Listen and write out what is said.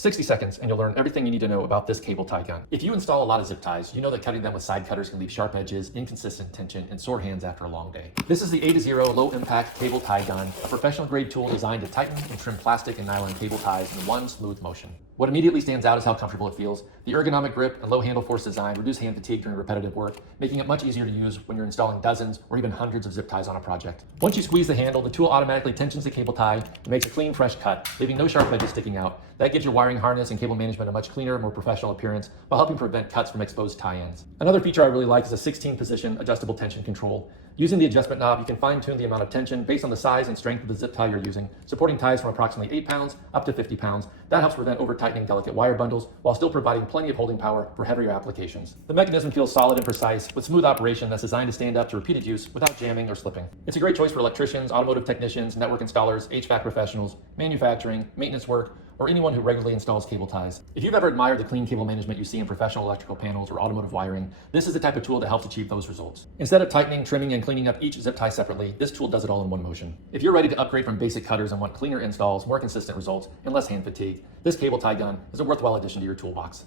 60 seconds and you'll learn everything you need to know about this cable tie gun. If you install a lot of zip ties, you know that cutting them with side cutters can leave sharp edges, inconsistent tension, and sore hands after a long day. This is the Aituzero low impact cable tie gun, a professional grade tool designed to tighten and trim plastic and nylon cable ties in one smooth motion. What immediately stands out is how comfortable it feels. The ergonomic grip and low handle force design reduce hand fatigue during repetitive work, making it much easier to use when you're installing dozens or even hundreds of zip ties on a project. Once you squeeze the handle, the tool automatically tensions the cable tie and makes a clean, fresh cut, leaving no sharp edges sticking out. That gives your wiring harness and cable management a much cleaner, more professional appearance while helping prevent cuts from exposed tie-ins. Another feature I really like is a 16-position adjustable tension control. Using the adjustment knob, you can fine-tune the amount of tension based on the size and strength of the zip tie you're using, supporting ties from approximately 8 pounds up to 50 pounds. That helps prevent over-tightening delicate wire bundles while still providing plenty of holding power for heavier applications. The mechanism feels solid and precise with smooth operation that's designed to stand up to repeated use without jamming or slipping. It's a great choice for electricians, automotive technicians, network installers, HVAC professionals, manufacturing, maintenance work, or anyone who regularly installs cable ties. If you've ever admired the clean cable management you see in professional electrical panels or automotive wiring, this is the type of tool that helps achieve those results. Instead of tightening, trimming, and cleaning up each zip tie separately, this tool does it all in one motion. If you're ready to upgrade from basic cutters and want cleaner installs, more consistent results, and less hand fatigue, this cable tie gun is a worthwhile addition to your toolbox.